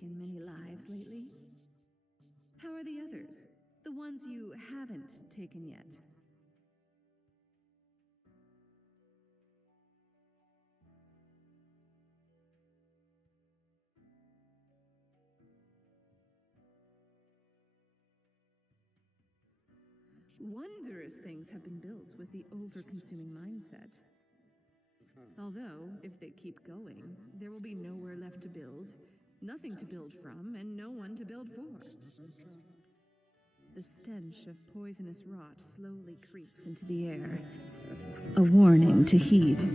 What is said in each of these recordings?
taken many lives lately? How are the others? The ones you haven't taken yet? Wondrous things have been built with the over-consuming mindset. Although, if they keep going, there will be nowhere left to build, nothing to build from, and no one to build for. The stench of poisonous rot slowly creeps into the air, a warning to heed.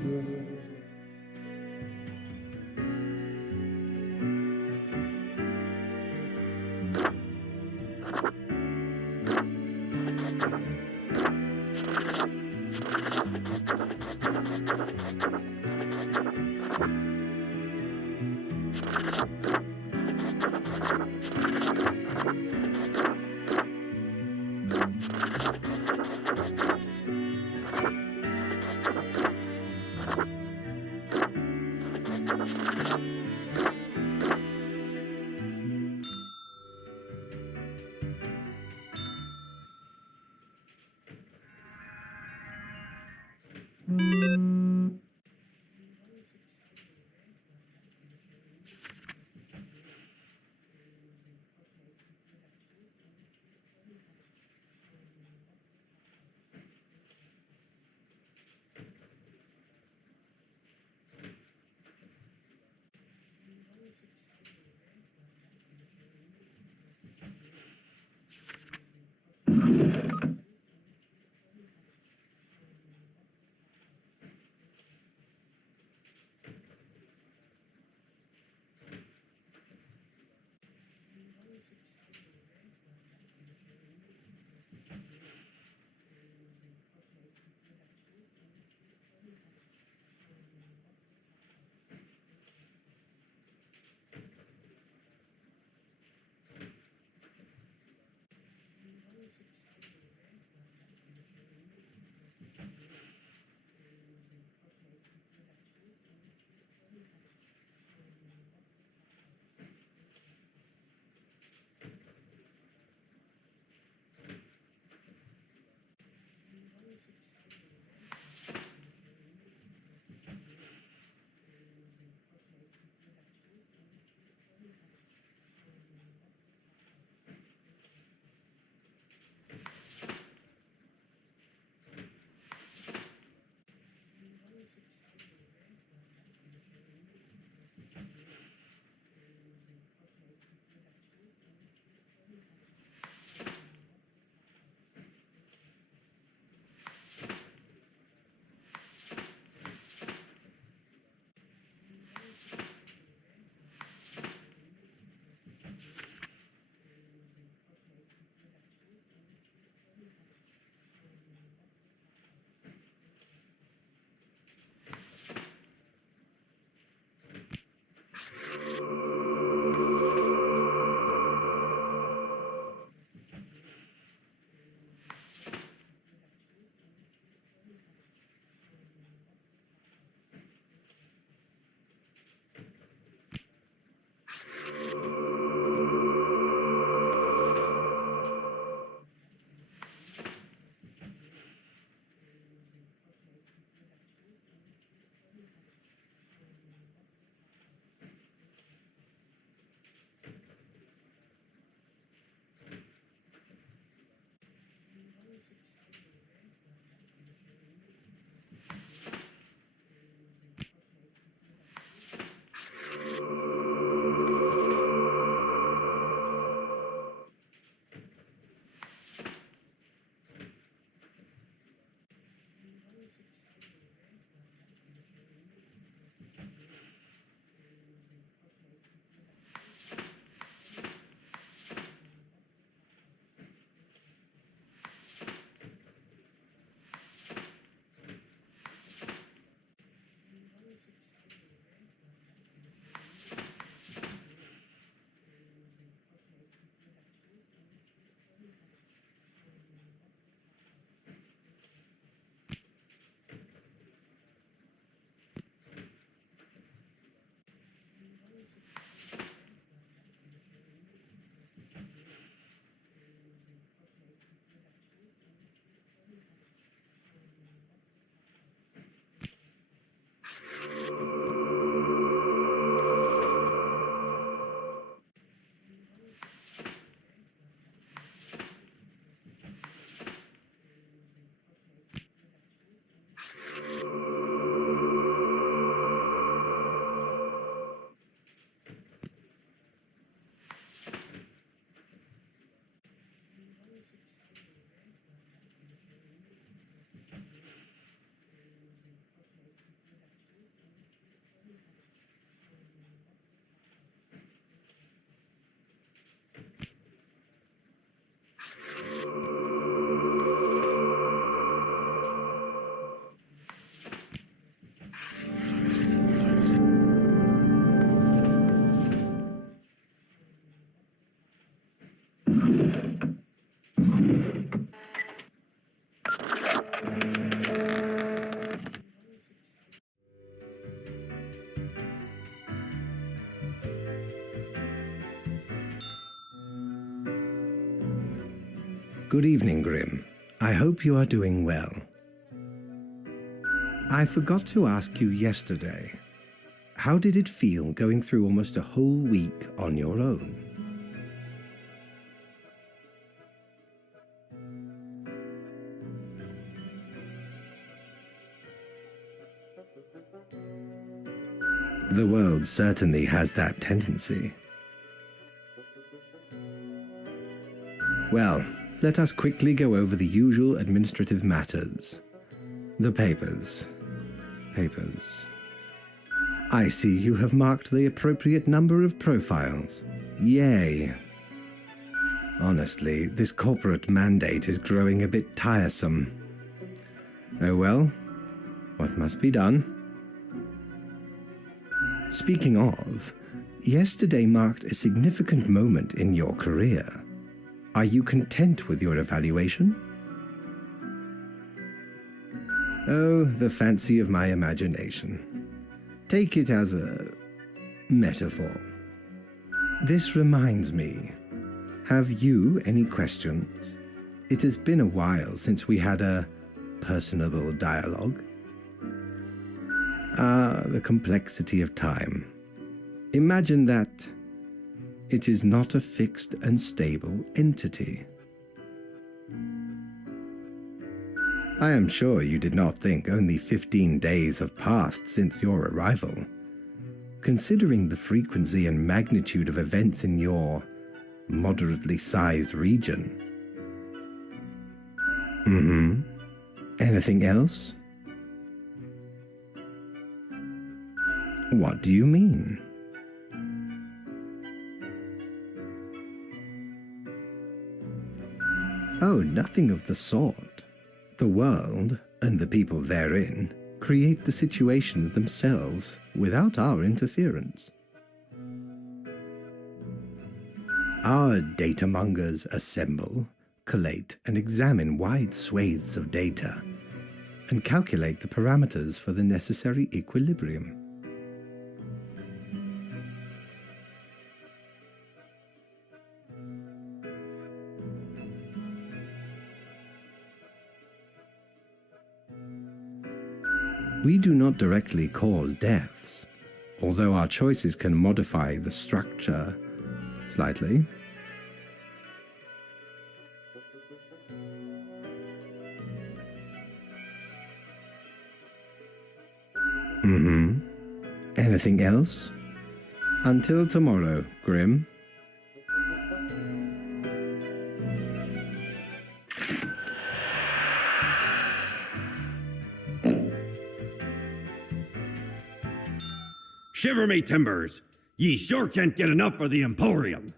Good evening, Grim. I hope you are doing well. I forgot to ask you yesterday. How did it feel going through almost a whole week on your own? The world certainly has that tendency. Well, let us quickly go over the usual administrative matters. The papers. I see you have marked the appropriate number of profiles. Yay. Honestly, this corporate mandate is growing a bit tiresome. Oh well, what must be done? Speaking of, yesterday marked a significant moment in your career. Are you content with your evaluation? Oh, the fancy of my imagination. Take it as a metaphor. This reminds me. Have you any questions? It has been a while since we had a personable dialogue. Ah, the complexity of time. Imagine that it is not a fixed and stable entity. I am sure you did not think only 15 days have passed since your arrival. Considering the frequency and magnitude of events in your moderately sized region. Anything else? What do you mean? Oh, nothing of the sort. The world, and the people therein, create the situations themselves without our interference. Our datamongers assemble, collate, and examine wide swathes of data, and calculate the parameters for the necessary equilibrium. We do not directly cause deaths, although our choices can modify the structure slightly. Anything else? Until tomorrow, Grim. Shiver me timbers! Ye sure can't get enough of the Emporium.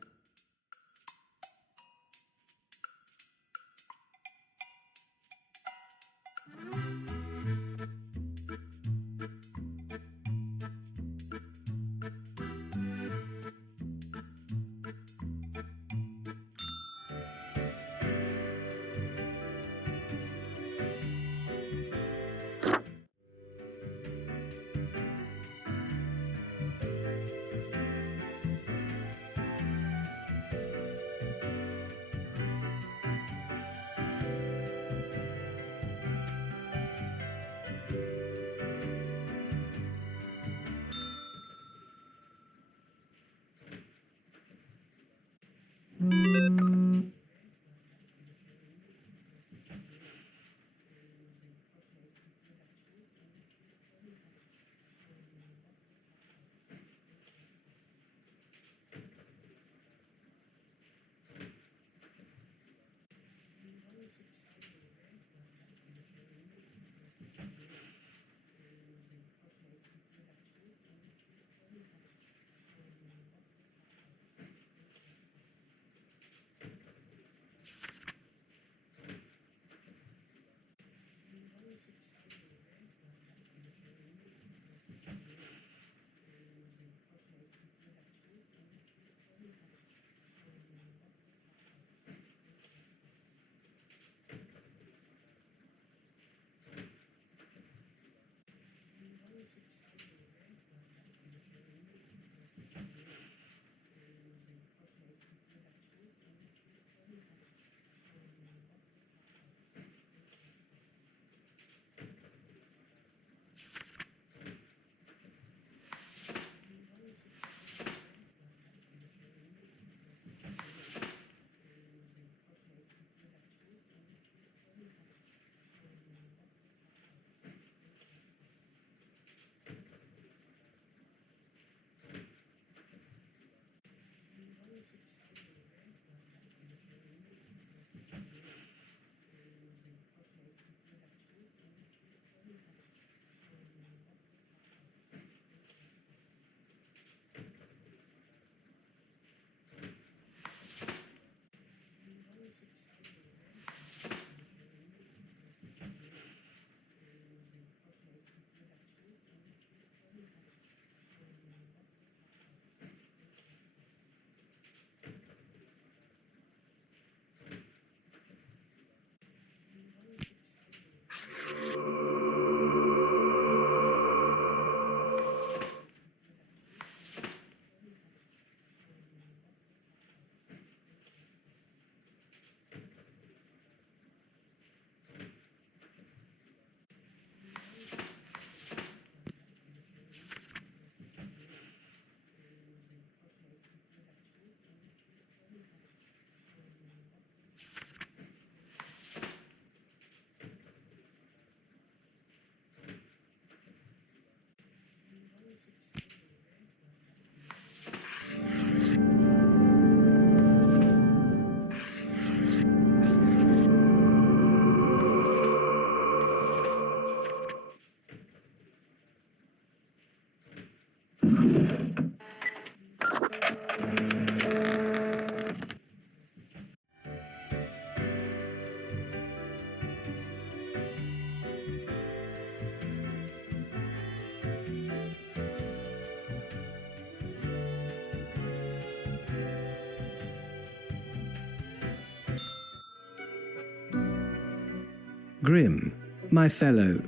Grim, my fellow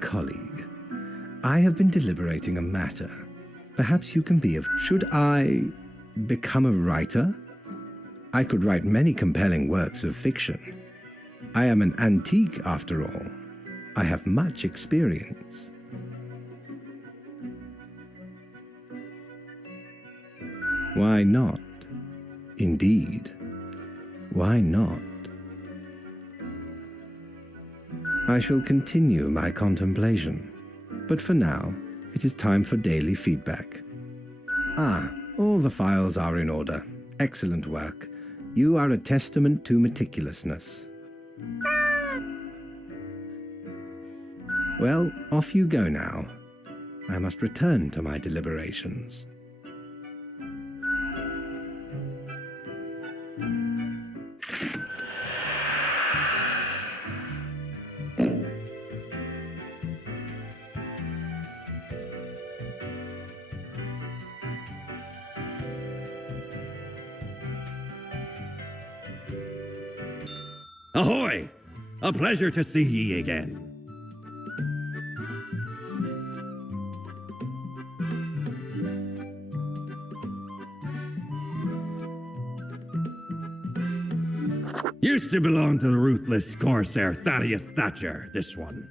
colleague, I have been deliberating a matter. Perhaps you can be of... Should I become a writer? I could write many compelling works of fiction. I am an antique, after all. I have much experience. Why not? Indeed, why not? I shall continue my contemplation, but for now, it is time for daily feedback. Ah, all the files are in order. Excellent work. You are a testament to meticulousness. Well, off you go now. I must return to my deliberations. Ahoy! A pleasure to see ye again. Used to belong to the ruthless corsair Thaddeus Thatcher, this one.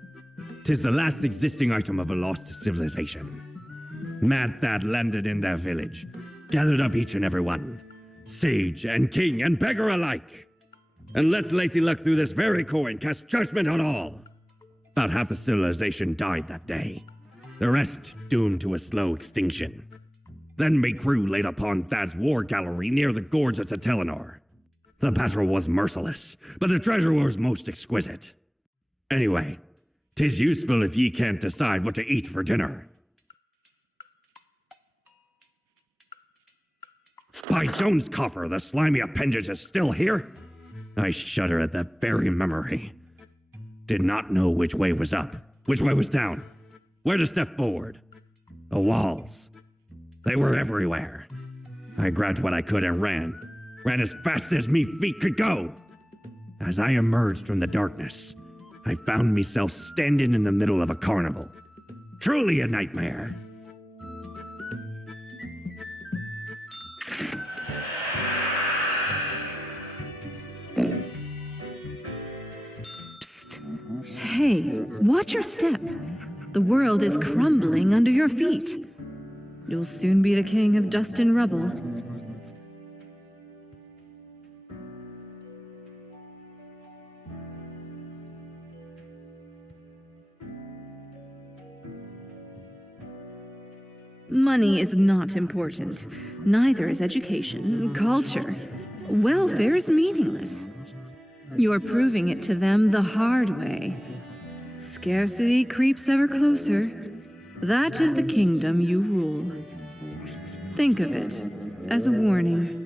'Tis the last existing item of a lost civilization. Mad Thad landed in their village, gathered up each and every one, sage and king and beggar alike. And let's Lady Luck through this very coin cast judgment on all. About half the civilization died that day. The rest doomed to a slow extinction. Then me crew laid upon Thad's war gallery near the gorge of Telenor. The battle was merciless, but the treasure was most exquisite. Anyway, 'tis useful if ye can't decide what to eat for dinner. By Jones' coffer, the slimy appendage is still here? I shudder at that very memory. Did not know which way was up, which way was down, where to step forward. The walls, they were everywhere. I grabbed what I could and ran as fast as me feet could go. As I emerged from the darkness, I found myself standing in the middle of a carnival. Truly a nightmare. Hey, watch your step. The world is crumbling under your feet. You'll soon be the king of dust and rubble. Money is not important. Neither is education, culture. Welfare is meaningless. You're proving it to them the hard way. Scarcity creeps ever closer. That is the kingdom you rule. Think of it as a warning.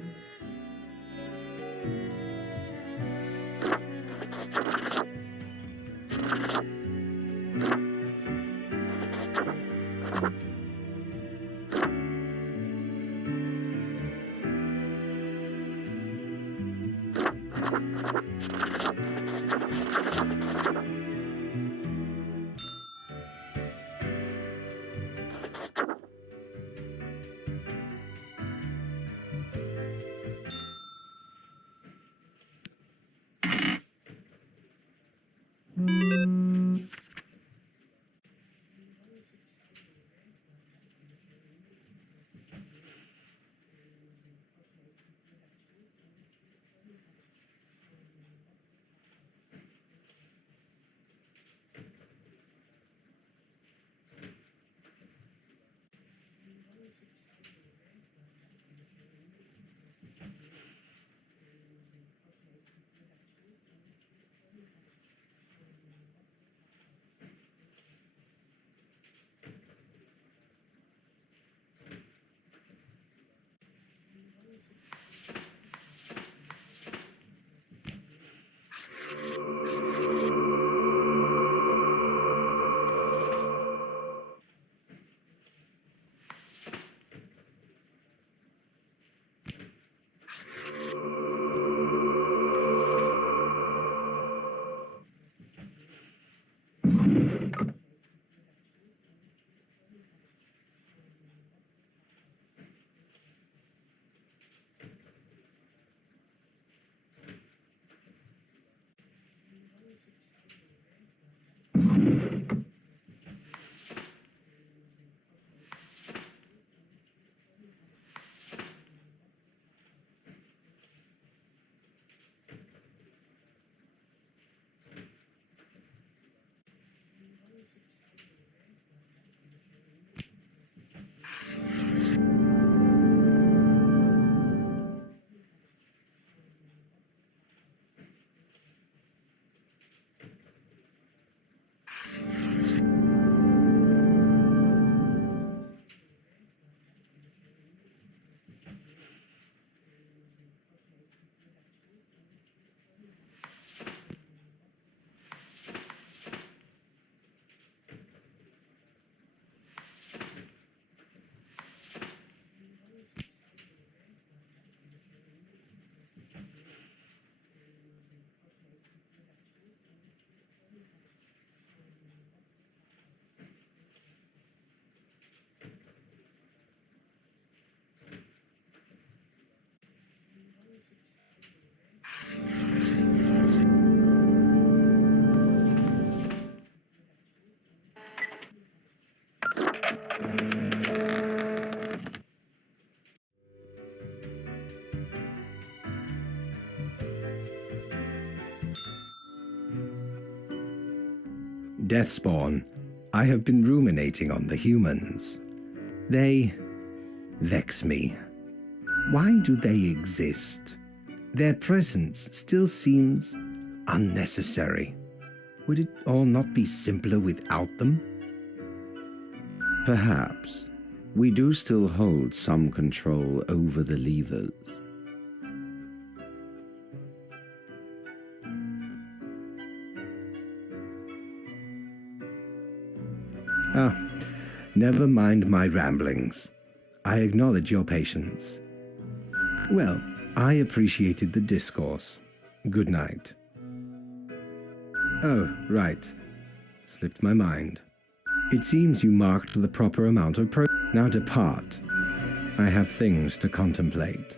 Deathspawn, I have been ruminating on the humans. They vex me. Why do they exist? Their presence still seems unnecessary. Would it all not be simpler without them? Perhaps we do still hold some control over the levers. Never mind my ramblings. I acknowledge your patience. Well, I appreciated the discourse. Good night. Oh, right. Slipped my mind. It seems you marked the proper amount of Now depart. I have things to contemplate.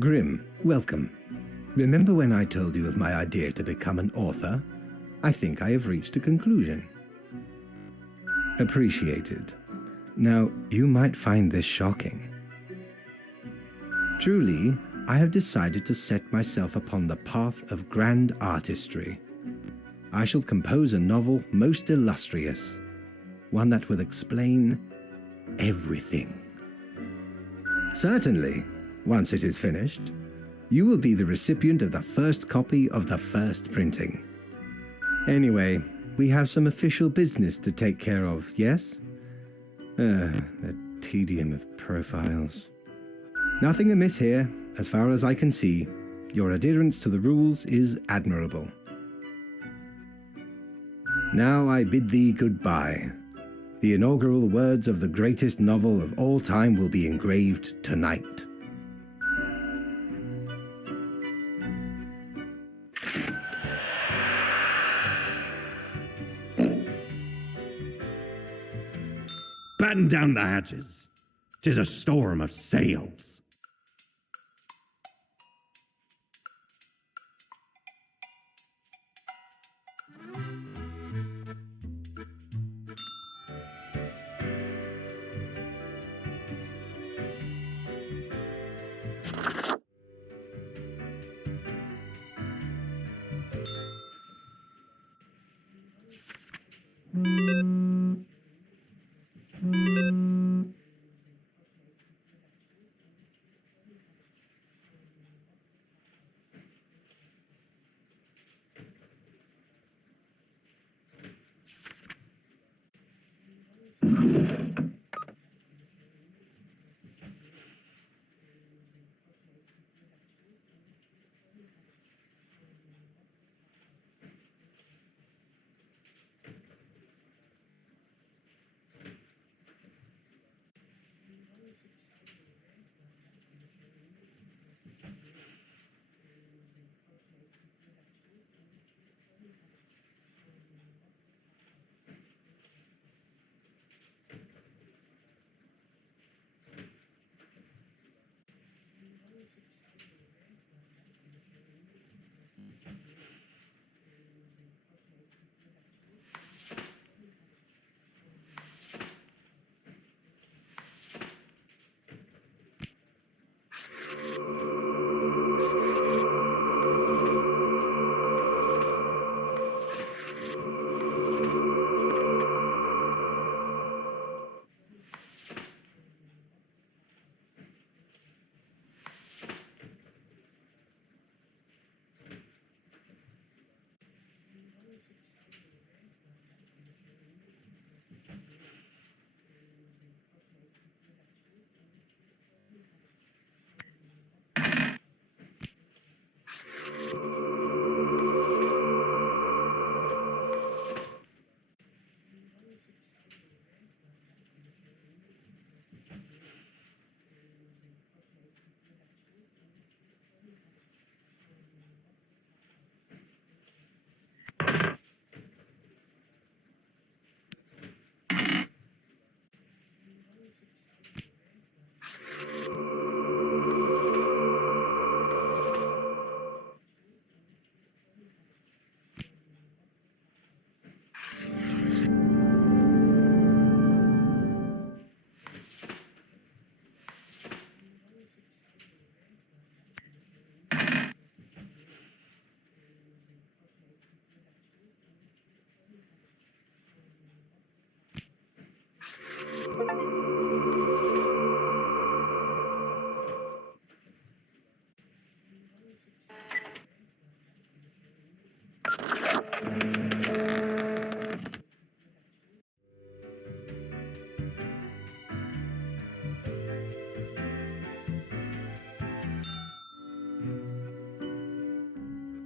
Grim, welcome. Remember when I told you of my idea to become an author? I think I have reached a conclusion. Appreciated. Now, you might find this shocking. Truly, I have decided to set myself upon the path of grand artistry. I shall compose a novel most illustrious, one that will explain everything. Certainly, once it is finished, you will be the recipient of the first copy of the first printing. Anyway, we have some official business to take care of, yes? The tedium of profiles. Nothing amiss here, as far as I can see. Your adherence to the rules is admirable. Now I bid thee goodbye. The inaugural words of the greatest novel of all time will be engraved tonight. Batten down the hatches. 'Tis a storm of sails.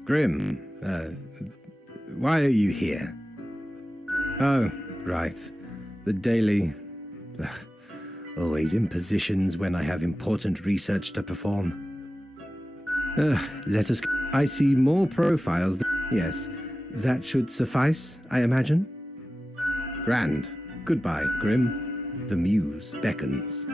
Grim, why are you here? Oh, right. The daily... always impositions when I have important research to perform. Let us... I see more profiles than... Yes, that should suffice, I imagine? Grand. Goodbye, Grim. The muse beckons.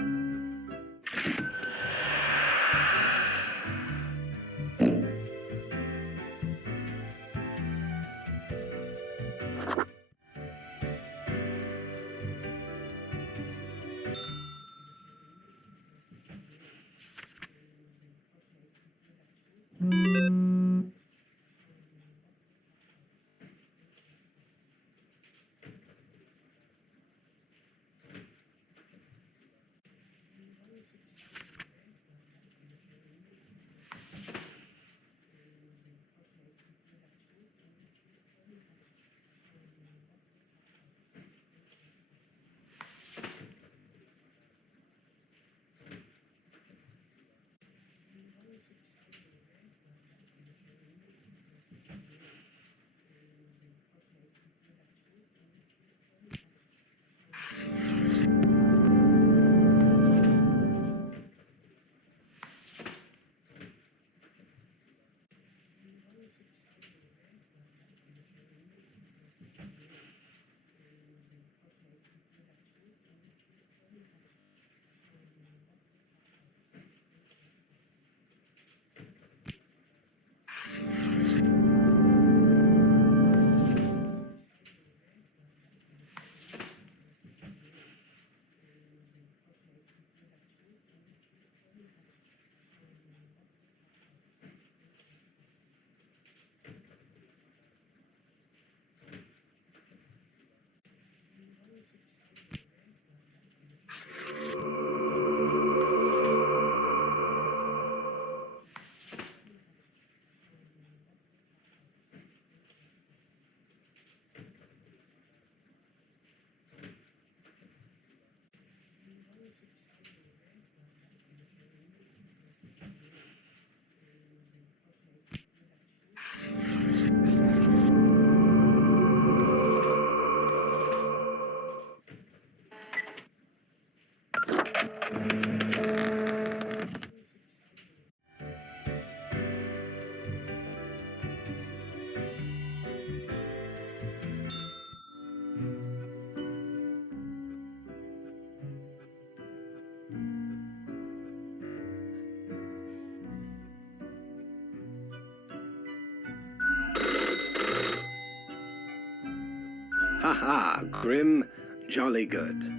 Haha, Grim, jolly good.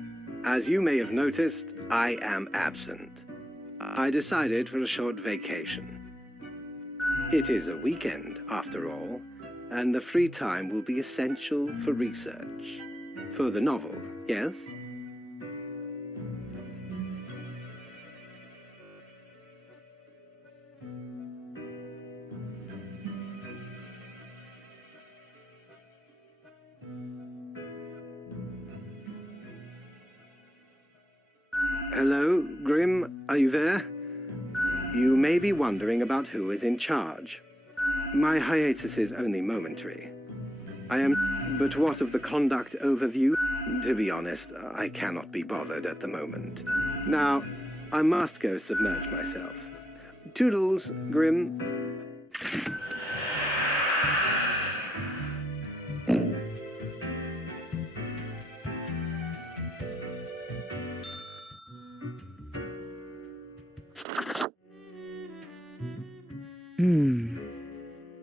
As you may have noticed, I am absent. I decided for a short vacation. It is a weekend, after all, and the free time will be essential for research. For the novel, yes? Hello, Grim, are you there? You may be wondering about who is in charge. My hiatus is only momentary. But what of the conduct overview? To be honest, I cannot be bothered at the moment. Now, I must go submerge myself. Toodles, Grim.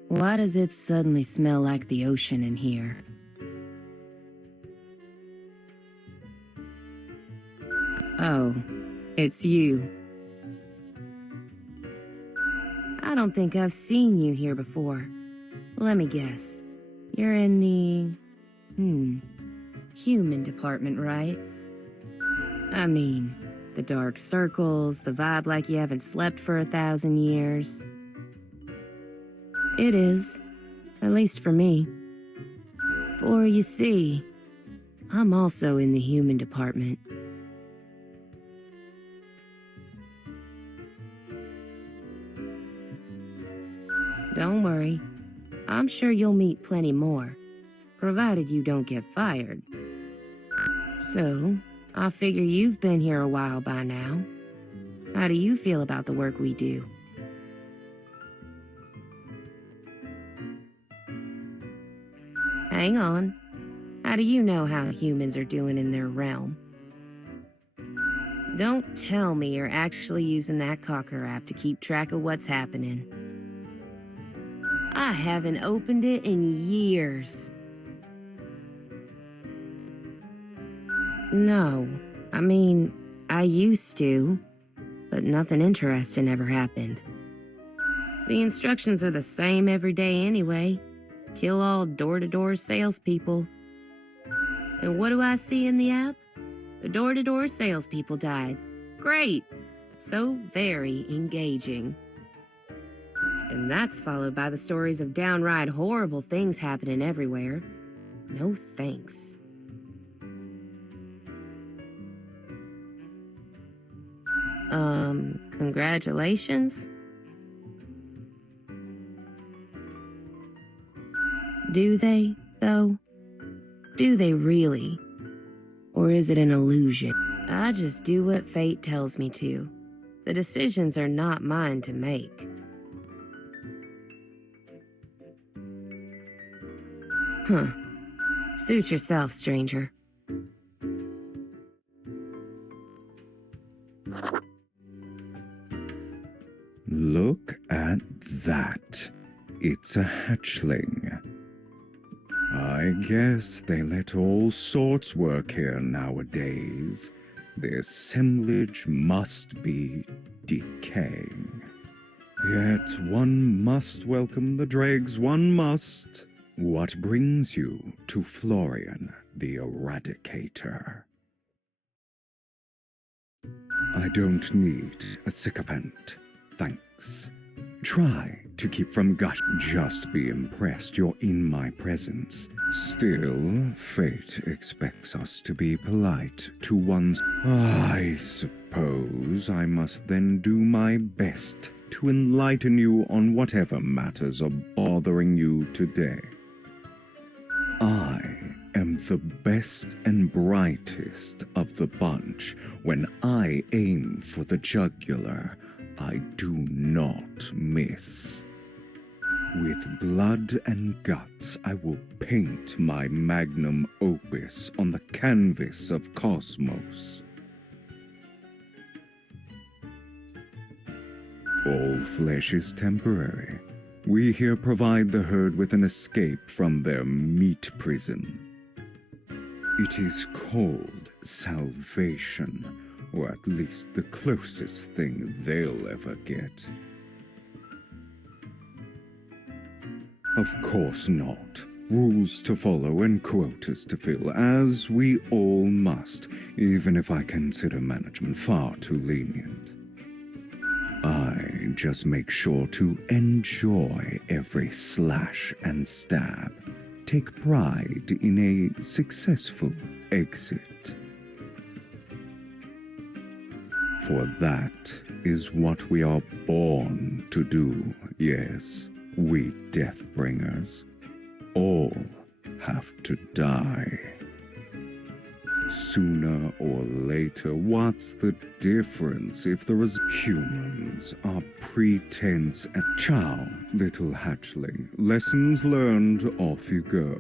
Why does it suddenly smell like the ocean in here? Oh, it's you. I don't think I've seen you here before. Let me guess. You're in the... human department, right? I mean, the dark circles, the vibe like you haven't slept for 1,000 years. It is, at least for me. For you see, I'm also in the human department. Don't worry, I'm sure you'll meet plenty more, provided you don't get fired. So, I figure you've been here a while by now. How do you feel about the work we do? Hang on. How do you know how humans are doing in their realm? Don't tell me you're actually using that Cocker app to keep track of what's happening. I haven't opened it in years. No, I mean, I used to, but nothing interesting ever happened. The instructions are the same every day anyway. Kill all door-to-door salespeople. And what do I see in the app? The door-to-door salespeople died. Great! So very engaging. And that's followed by the stories of downright horrible things happening everywhere. No thanks. Congratulations? Do they, though? Do they really? Or is it an illusion? I just do what fate tells me to. The decisions are not mine to make. Huh. Suit yourself, stranger. Look at that. It's a hatchling. I guess they let all sorts work here nowadays. The assemblage must be decaying. Yet one must welcome the dregs, one must. What brings you to Florian the Eradicator? I don't need a sycophant, thanks. Try to keep from gush. Just be impressed you're in my presence. Still, fate expects us to be polite to one's... I suppose I must then do my best to enlighten you on whatever matters are bothering you today. I am the best and brightest of the bunch. When I aim for the jugular, I do not miss. With blood and guts, I will paint my magnum opus on the canvas of cosmos. All flesh is temporary. We here provide the herd with an escape from their meat prison. It is called salvation, or at least the closest thing they'll ever get. Of course not. Rules to follow and quotas to fill, as we all must, even if I consider management far too lenient. I just make sure to enjoy every slash and stab. Take pride in a successful exit. For that is what we are born to do, yes, we Deathbringers. All have to die. Sooner or later, what's the difference if the humans are pretense at chow, little hatchling. Lessons learned, off you go.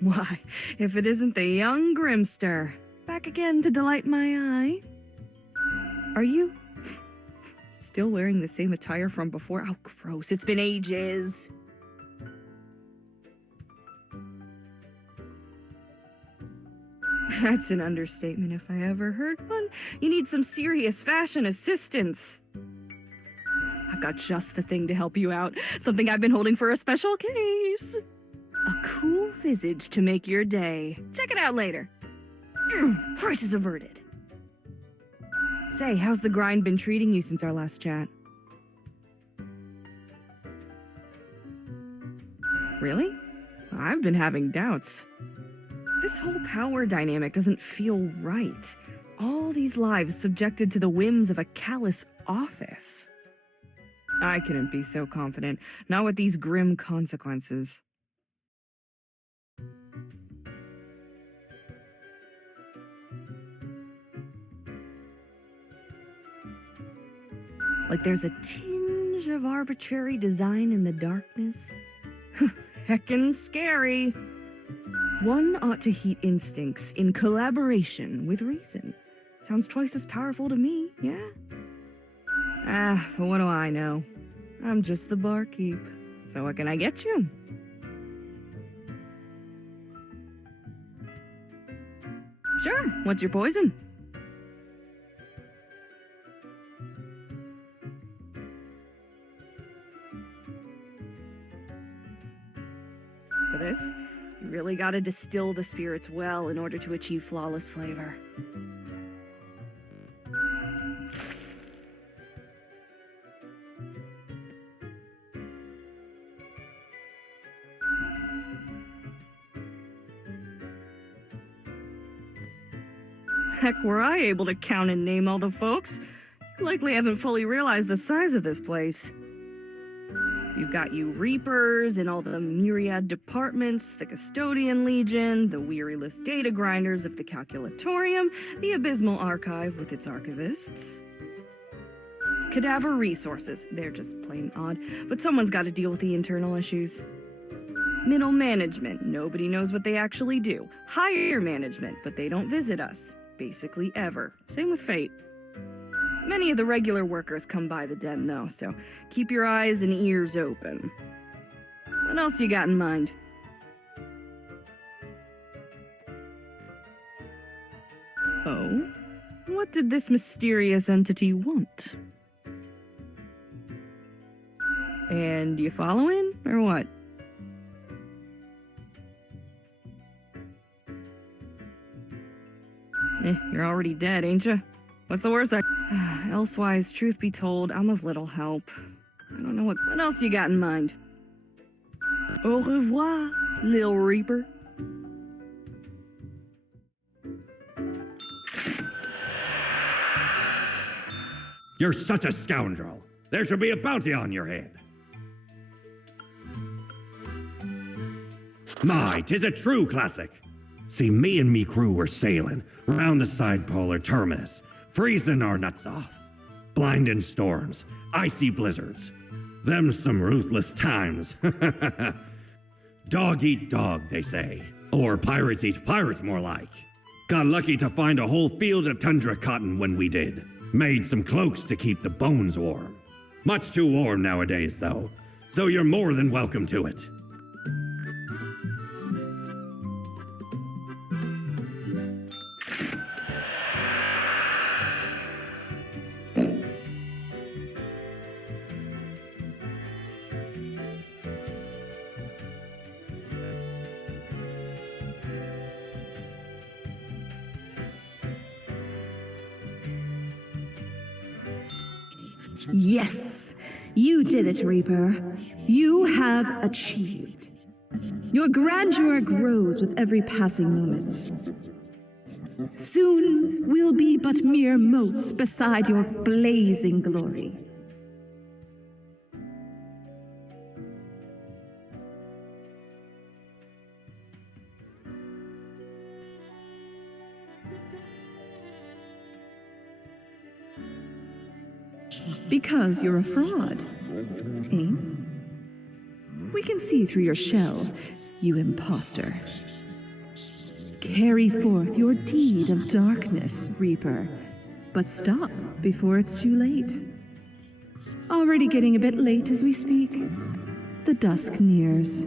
Why, if it isn't the young Grimster, back again to delight my eye. Are you still wearing the same attire from before? Oh, gross, it's been ages. That's an understatement if I ever heard one. You need some serious fashion assistance. I've got just the thing to help you out. Something I've been holding for a special case. A cool visage to make your day. Check it out later. Crisis averted. Say, how's the grind been treating you since our last chat? Really? I've been having doubts. This whole power dynamic doesn't feel right. All these lives subjected to the whims of a callous office. I couldn't be so confident, not with these grim consequences. Like there's a tinge of arbitrary design in the darkness. Heckin' scary. One ought to heat instincts in collaboration with reason. Sounds twice as powerful to me, yeah? But what do I know? I'm just the barkeep. So what can I get you? Sure, what's your poison? For this, you really gotta distill the spirits well in order to achieve flawless flavor. Heck, were I able to count and name all the folks, you likely haven't fully realized the size of this place. You've got you Reapers in all the myriad departments, the Custodian Legion, the weariless data grinders of the Calculatorium, the Abysmal Archive with its archivists. Cadaver Resources, they're just plain odd, but someone's got to deal with the internal issues. Middle Management, nobody knows what they actually do. Higher Management, but they don't visit us. Basically ever. Same with Fate. Many of the regular workers come by the den, though, so keep your eyes and ears open. What else you got in mind? Oh? What did this mysterious entity want? And you following, or what? You're already dead, ain't ya? What's the worst Elsewise, truth be told, I'm of little help. I don't know what else you got in mind? Au revoir, Lil Reaper. You're such a scoundrel. There should be a bounty on your head. My, 'tis a true classic. See, me and me crew were sailing round the side polar terminus, freezing our nuts off. Blinding storms, icy blizzards. Them's some ruthless times. Dog eat dog, they say. Or pirates eat pirates, more like. Got lucky to find a whole field of tundra cotton when we did. Made some cloaks to keep the bones warm. Much too warm nowadays, though. so you're more than welcome to it. Yes, you did it, Reaper. You have achieved. Your grandeur grows with every passing moment. Soon we'll be but mere motes beside your blazing glory. Because you're a fraud, ain't? We can see through your shell, you imposter. Carry forth your deed of darkness, Reaper, but stop before it's too late. Already getting a bit late as we speak. The dusk nears.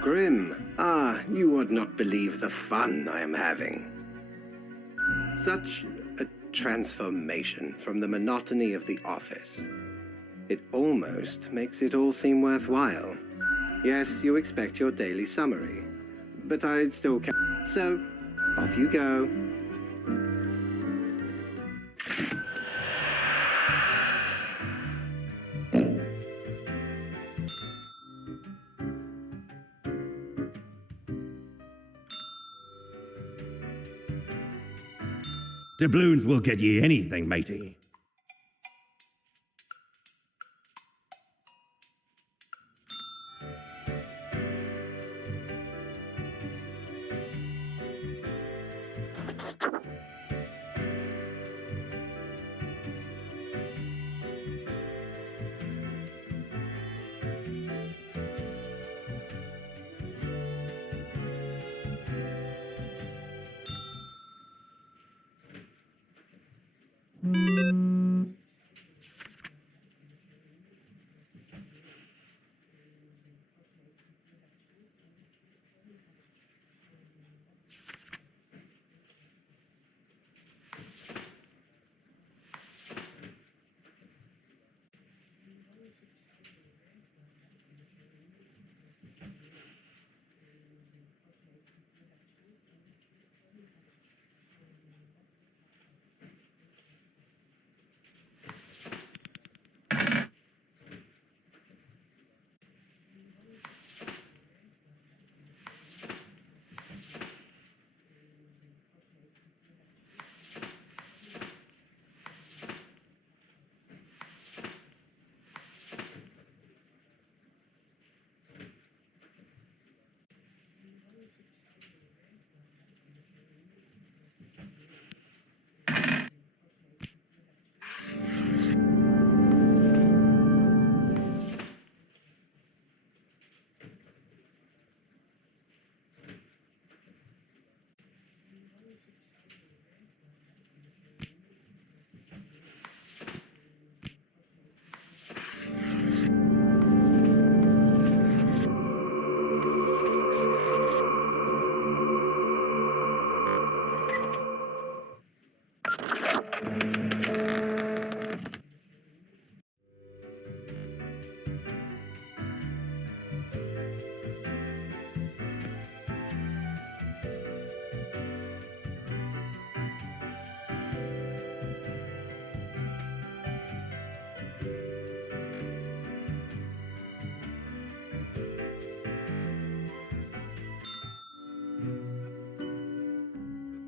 Grim, you would not believe the fun I am having. Such a transformation from the monotony of the office. It almost makes it all seem worthwhile. Yes, you expect your daily summary, but I'd still so, off you go. Doubloons will get ye anything, matey.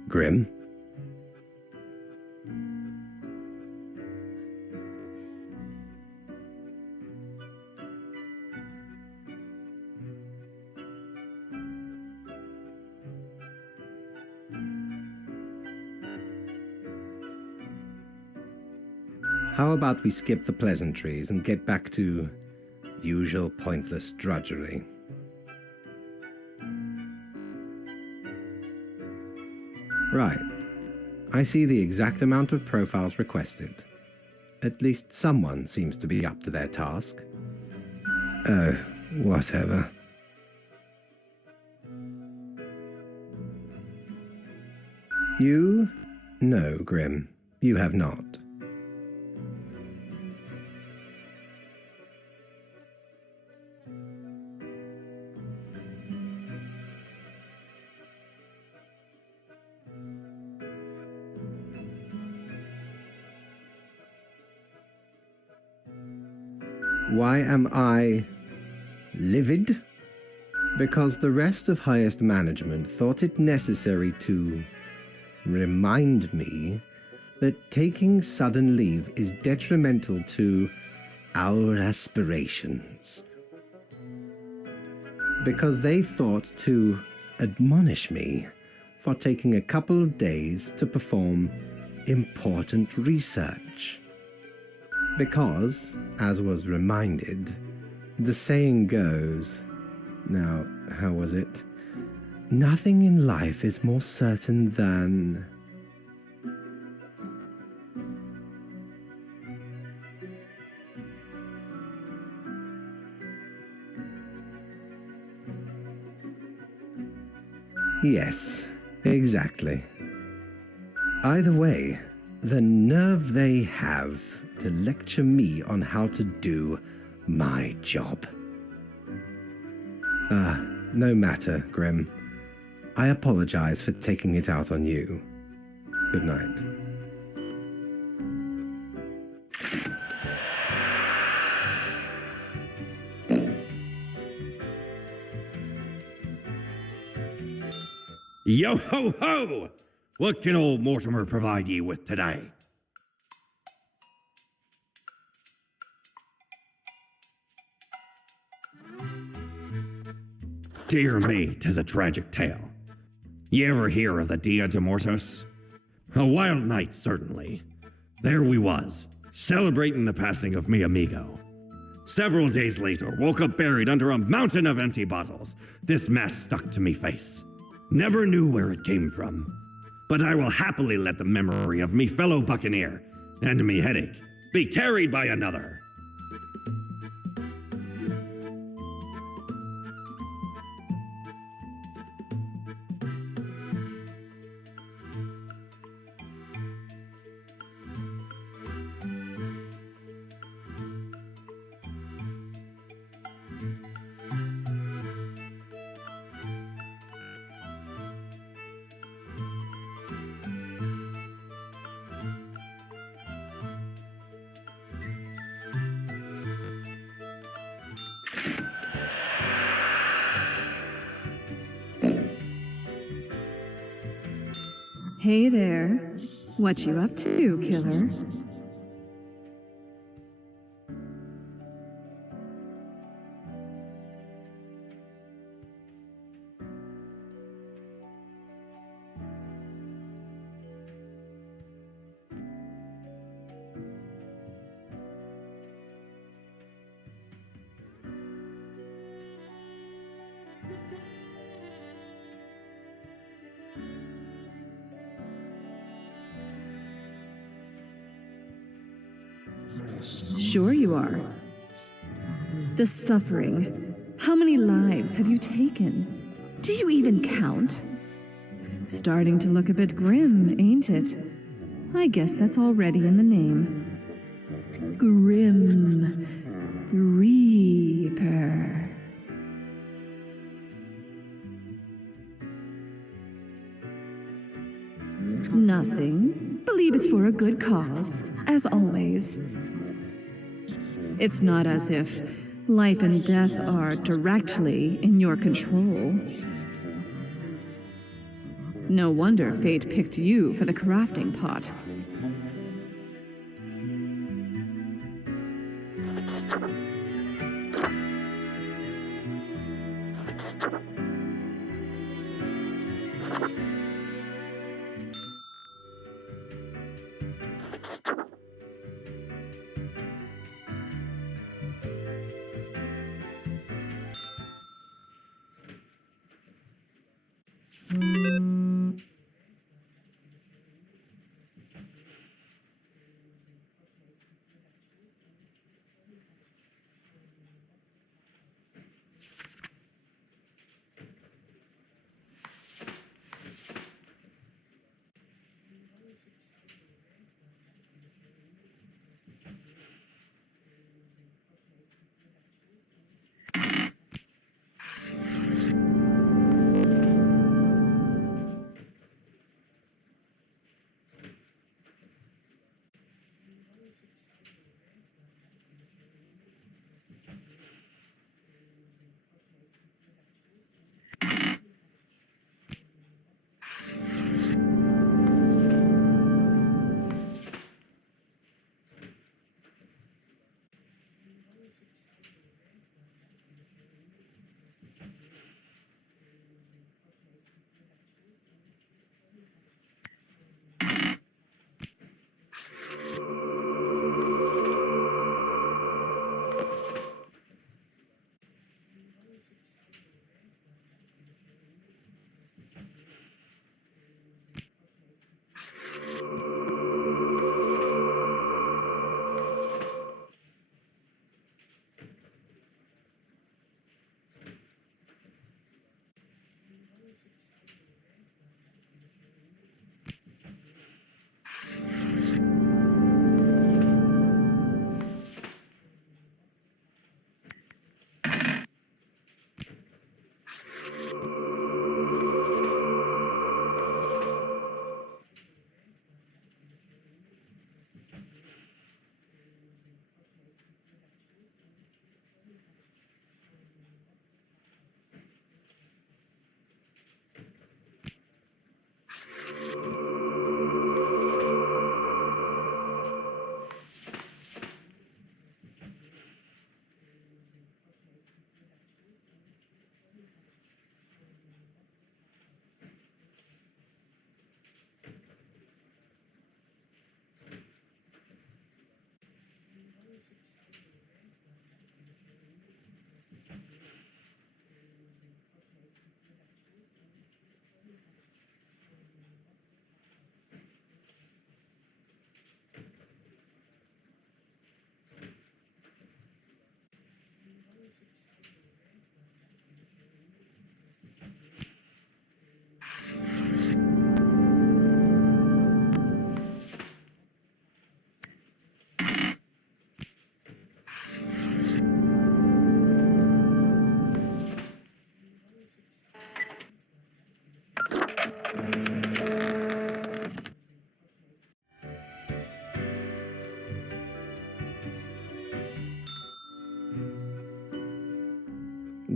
Grim? How about we skip the pleasantries and get back to usual pointless drudgery? Right. I see the exact amount of profiles requested. At least someone seems to be up to their task. Oh, whatever. You? No, Grim. You have not. Why am I livid? Because the rest of highest management thought it necessary to remind me that taking sudden leave is detrimental to our aspirations. Because they thought to admonish me for taking a couple of days to perform important research. Because, as was reminded, the saying goes, now, how was it? Nothing in life is more certain than... Yes, exactly. Either way, the nerve they have to lecture me on how to do my job. No matter, Grim. I apologize for taking it out on you. Good night. Yo ho ho! What can old Mortimer provide ye with today? Dear me, 'tis a tragic tale. Ye ever hear of the Dia de Mortos? A wild night, certainly. There we was, celebrating the passing of mi amigo. Several days later, woke up buried under a mountain of empty bottles. This mess stuck to me face. Never knew where it came from. But I will happily let the memory of me fellow buccaneer and me headache be carried by another. Hey there. What you up to, killer? Sure you are. The suffering. How many lives have you taken? Do you even count? Starting to look a bit grim, ain't it? I guess that's already in the name. Grim Reaper. Nothing. Believe it's for a good cause, as always. It's not as if life and death are directly in your control. No wonder fate picked you for the crafting pot.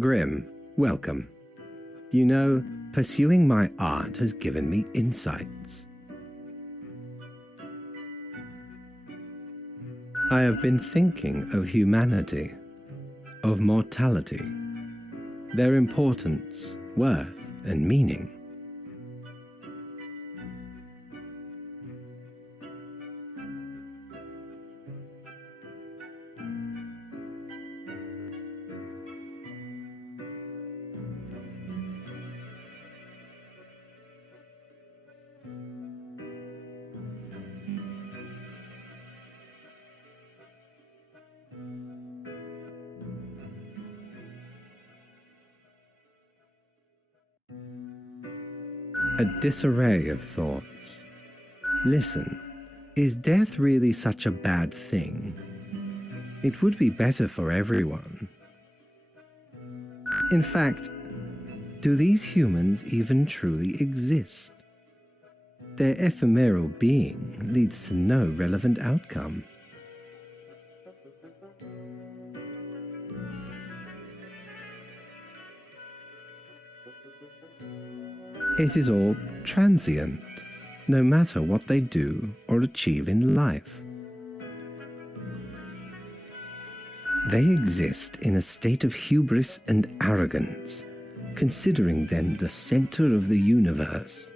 Grim, welcome. You know, pursuing my art has given me insights. I have been thinking of humanity, of mortality, their importance, worth, and meaning. A disarray of thoughts. Listen, is death really such a bad thing? It would be better for everyone. In fact, do these humans even truly exist? Their ephemeral being leads to no relevant outcome. It is all transient, no matter what they do or achieve in life. They exist in a state of hubris and arrogance, considering them the center of the universe.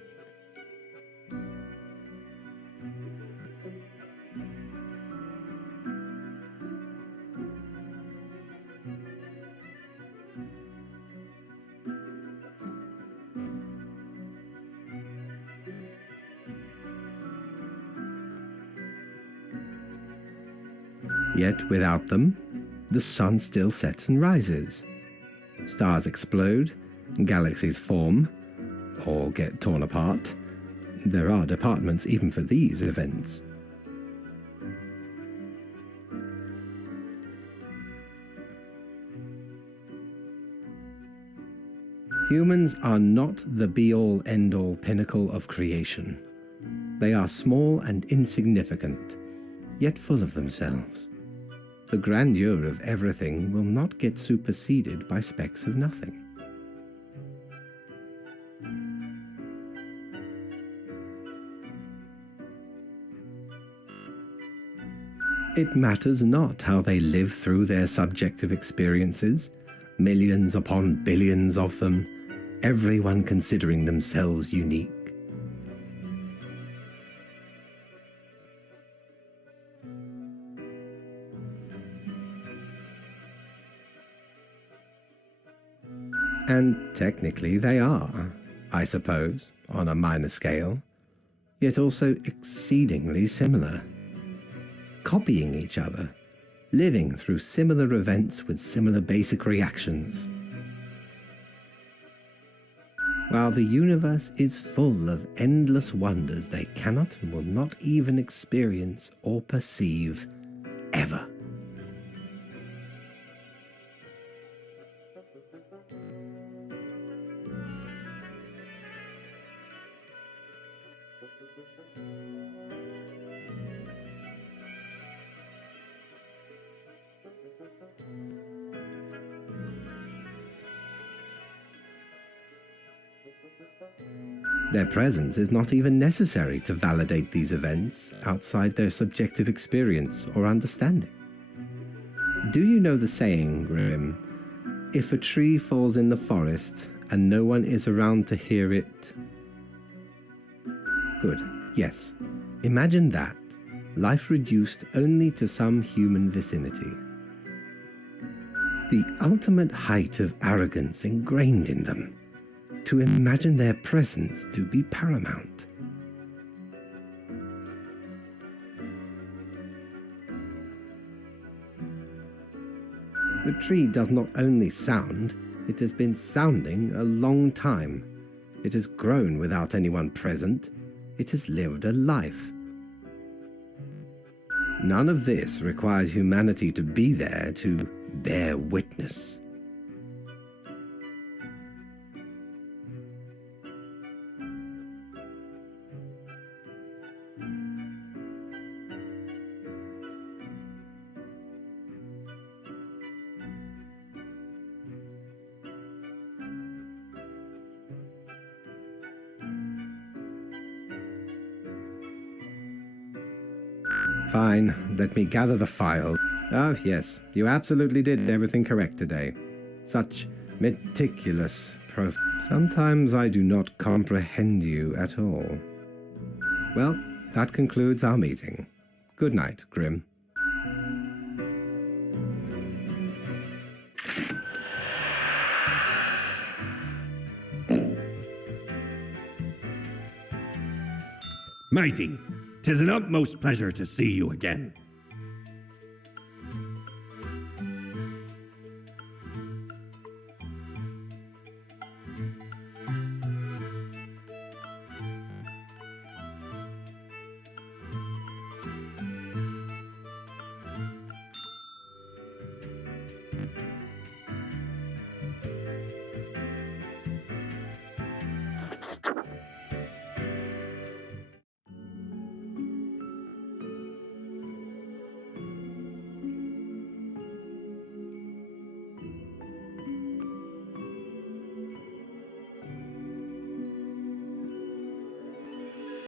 Yet without them, the sun still sets and rises. Stars explode, galaxies form, or get torn apart. There are departments even for these events. Humans are not the be-all, end-all pinnacle of creation. They are small and insignificant, yet full of themselves. The grandeur of everything will not get superseded by specks of nothing. It matters not how they live through their subjective experiences, millions upon billions of them, everyone considering themselves unique. And technically they are, I suppose, on a minor scale, yet also exceedingly similar. Copying each other, living through similar events with similar basic reactions. While the universe is full of endless wonders they cannot and will not even experience or perceive, ever. Their presence is not even necessary to validate these events outside their subjective experience or understanding. Do you know the saying, Grim, if a tree falls in the forest and no one is around to hear it? Good, yes. Imagine that, life reduced only to some human vicinity. The ultimate height of arrogance ingrained in them, to imagine their presence to be paramount. The tree does not only sound, it has been sounding a long time. It has grown without anyone present. It has lived a life. None of this requires humanity to be there to bear witness. Fine, let me gather the file. Oh, yes, you absolutely did everything correct today. Such meticulous Sometimes I do not comprehend you at all. Well, that concludes our meeting. Good night, Grim. Mighty, 'tis an utmost pleasure to see you again.